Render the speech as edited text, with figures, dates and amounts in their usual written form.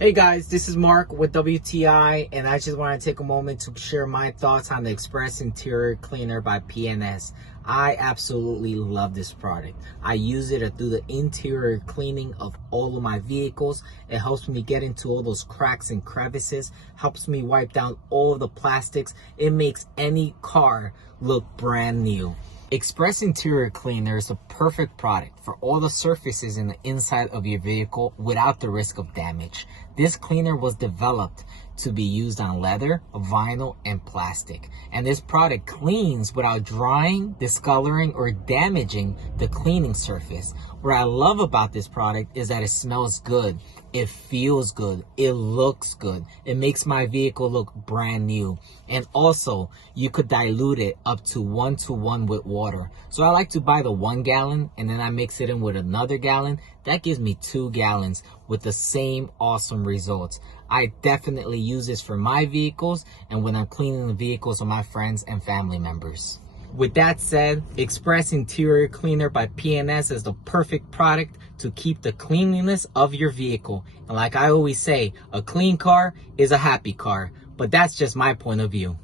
Hey guys, this is Mark with WTI, and I just want to take a moment to share my thoughts on the Xpress Interior Cleaner by P&S. I absolutely love this product. I use it to do the interior cleaning of all of my vehicles. It helps me get into all those cracks and crevices, helps me wipe down all of the plastics. It makes any car look brand new. Xpress Interior Cleaner is a perfect product for all the surfaces in the inside of your vehicle without the risk of damage. This cleaner was developed to be used on leather, vinyl, and plastic. And this product cleans without drying, discoloring, or damaging the cleaning surface. What I love about this product is that it smells good, it feels good, it looks good, it makes my vehicle look brand new. And also, you could dilute it up to 1:1 with water. So I like to buy the 1 gallon and then I mix it in with another gallon. That gives me 2 gallons with the same awesome results. I definitely use this for my vehicles and when I'm cleaning the vehicles of my friends and family members. With that said, Xpress Interior Cleaner by P&S is the perfect product to keep the cleanliness of your vehicle. And like I always say, a clean car is a happy car. But that's just my point of view.